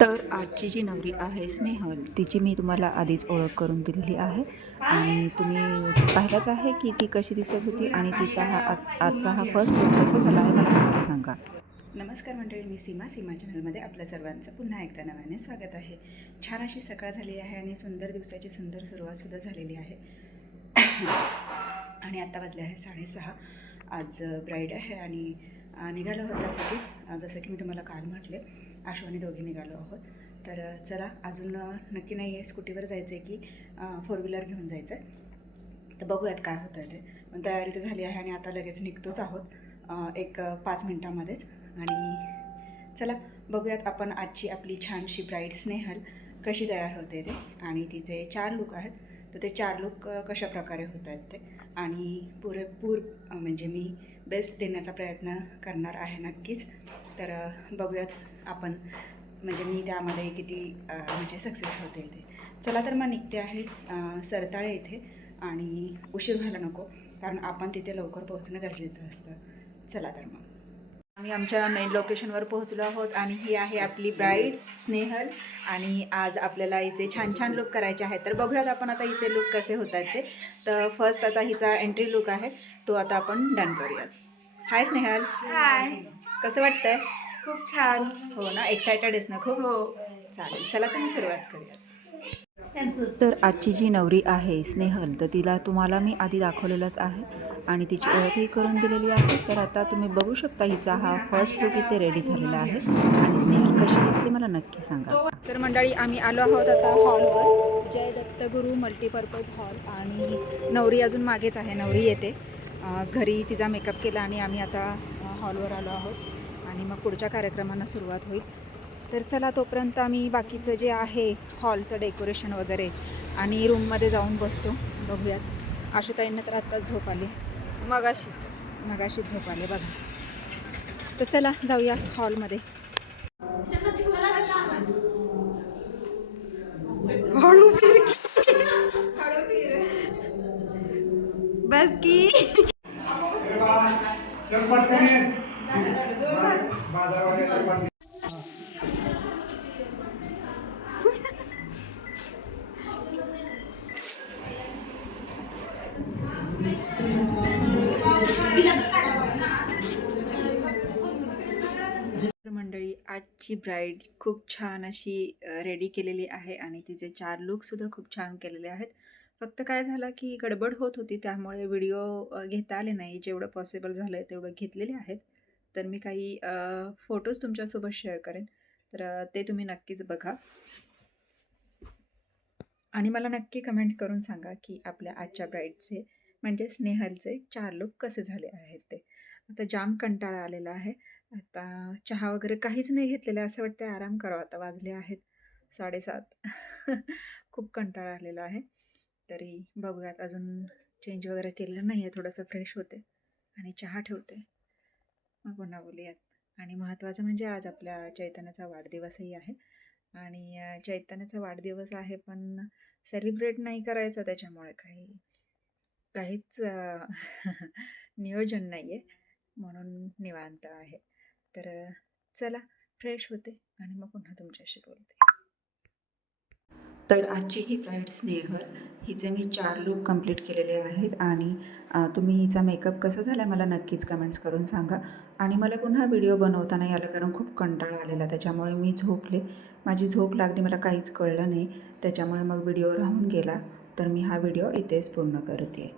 तर आजची जी नवरी आहे स्नेहल तिची मी तुम्हाला आधीच ओळख करून दिलेली आहे. आणि तुम्ही पाहिलंच आहे की ती कशी दिसत होती आणि तिचा हा आजचा हा फर्स्ट लुक कसा झाला आहे मला नक्की सांगा. नमस्कार मंडळी मी सीमा सीमा चॅनलमध्ये आपल्या सर्वांचं पुन्हा एकदा नव्याने स्वागत आहे. छान अशी सकाळ झाली आहे आणि सुंदर दिवसाची सुंदर सुरुवातसुद्धा झालेली आहे. आणि आत्ता वाजले आहे साडेसहा. आज ब्राईड आहे आणि निघालं होतं त्यासाठीच जसं की मी तुम्हाला काल म्हटले आशू आणि दोघे निघालो आहोत. तर चला अजून नक्की नाही आहे. स्कूटीवर जायचं आहे की फोर व्हीलर घेऊन जायचं आहे. तर बघूयात काय होतं आहे ते. पण तयारी तर झाली आहे आणि आता लगेच निघतोच आहोत एक पाच मिनटामध्येच. आणि चला बघूयात आपण आजची आपली छानशी ब्राईड स्नेहल कशी तयार होते ते. आणि तिचे चार लुक आहेत. तर ते चार लुक कशा प्रकारे होत आहेत ते. आणि पुरेपूर म्हणजे मी बेस्ट देण्याचा प्रयत्न करणार आहे नक्कीच. तर बघूयात आपण म्हणजे मी त्यामध्ये किती म्हणजे सक्सेस होते ते चला तर मग निघते आहे सरताळे इथे आणि उशीर व्हायला नको कारण आपण तिथे लवकर पोहोचणं गरजेचं असतं. चला तर मग. आम्ही आमच्या मेन लोकेशनवर पोहोचलो आहोत आणि ही आहे आपली ब्राईड स्नेहल. आणि आज आपल्याला हिचे छान छान लुक करायचे आहेत. तर बघूयात आपण आता हिचे लुक कसे होत आहेत ते. तर फर्स्ट आता हिचा एंट्री लुक आहे. तो आता आपण डन करूयात. हाय स्नेहल. हाय कसं वाटतंय? खूप छान. हो ना एक्सायटेड आहेस ना खूप? हो. चालेल चला तर मी सुरुवात करूयात तर आजची जी नवरी आहे स्नेहल तर तिला तुम्हाला मी आधी दाखवलेलंच आहे आणि तिची ओळखही करून दिलेली आहे. तर आता तुम्ही बघू शकता हिचा हा फर्स्ट लुक इथे रेडी झालेला आहे. आणि स्नेहल कशी दिसते मला नक्की सांगा. तर मंडळी आम्ही आलो आहोत आता हॉलवर जय दत्तगुरू मल्टीपर्पज हॉल आणि नवरी अजून मागेच आहे नवरी येते. घरी तिचा मेकअप केला आणि आम्ही आता हॉलवर आलो आहोत. आणि मग पुढच्या कार्यक्रमांना सुरुवात होईल. तर चला तोपर्यंत आम्ही बाकीचं जे आहे हॉलचं डेकोरेशन वगैरे आणि रूममध्ये जाऊन बसतो. बघूयात. आशुताईंना तर आत्ताच झोप आली. मग अशीच मग अशीच झोप आली बघा. तर चला जाऊया हॉलमध्ये. बस की चल पटकन ये. बाजारवाले चल पटकन. तर मंडळी आजची ब्राईड खूप छान अशी रेडी केलेली आहे आणि तिचे चार लुकसुद्धा खूप छान केलेले आहेत. फक्त काय झालं की गडबड होत होती त्यामुळे व्हिडिओ घेता आले नाही. जेवढं पॉसिबल झालं आहे तेवढं घेतलेले आहेत. तर मी काही फोटोज तुमच्यासोबत शेअर करेन. तर ते तुम्ही नक्कीच बघा. आणि मला नक्की कमेंट करून सांगा की आपल्या आजच्या ब्राईडचे म्हणजे स्नेहलचे चार लुक कसे झाले आहेत ते. आता जाम कंटाळा आलेला आहे. आता चहा वगैरे काहीच नाही घेतलेला असं वाटतं आराम करावा. आता वाजले आहेत साडेसात. खूप कंटाळा आलेला आहे. तरी बघूयात अजून चेंज वगैरे केलेलं नाही आहे थोडंसं फ्रेश होते. आणि चहा ठेवते. पुन्हा बोलूयात आणि महत्त्वाचं म्हणजे आज आपल्या चैतन्याचा वाढदिवसही आहे. आणि चैतन्याचा वाढदिवस आहे पण सेलिब्रेट नाही करायचं त्याच्यामुळे काही काहीच नियोजन नाही आहे म्हणून निवांत आहे. तर चला फ्रेश होते आणि मग पुन्हा तुमच्याशी बोलते. तर आजची ही ब्राईड स्नेहल हिचे मी चार लूक कंप्लीट केलेले आहेत आणि तुम्ही हिचा मेकअप कसा झाला मला नक्कीच कमेंट्स करून सांगा. आणि मला पुन्हा व्हिडिओ बनवता नाही आला कारण खूप कंटाळा आलेला त्याच्यामुळे मी झोपले. माझी झोप लागली मला काहीच कळलं नाही. त्याच्यामुळे मग व्हिडिओ राहून गेला. तर मी हा व्हिडिओ इथेच पूर्ण करते.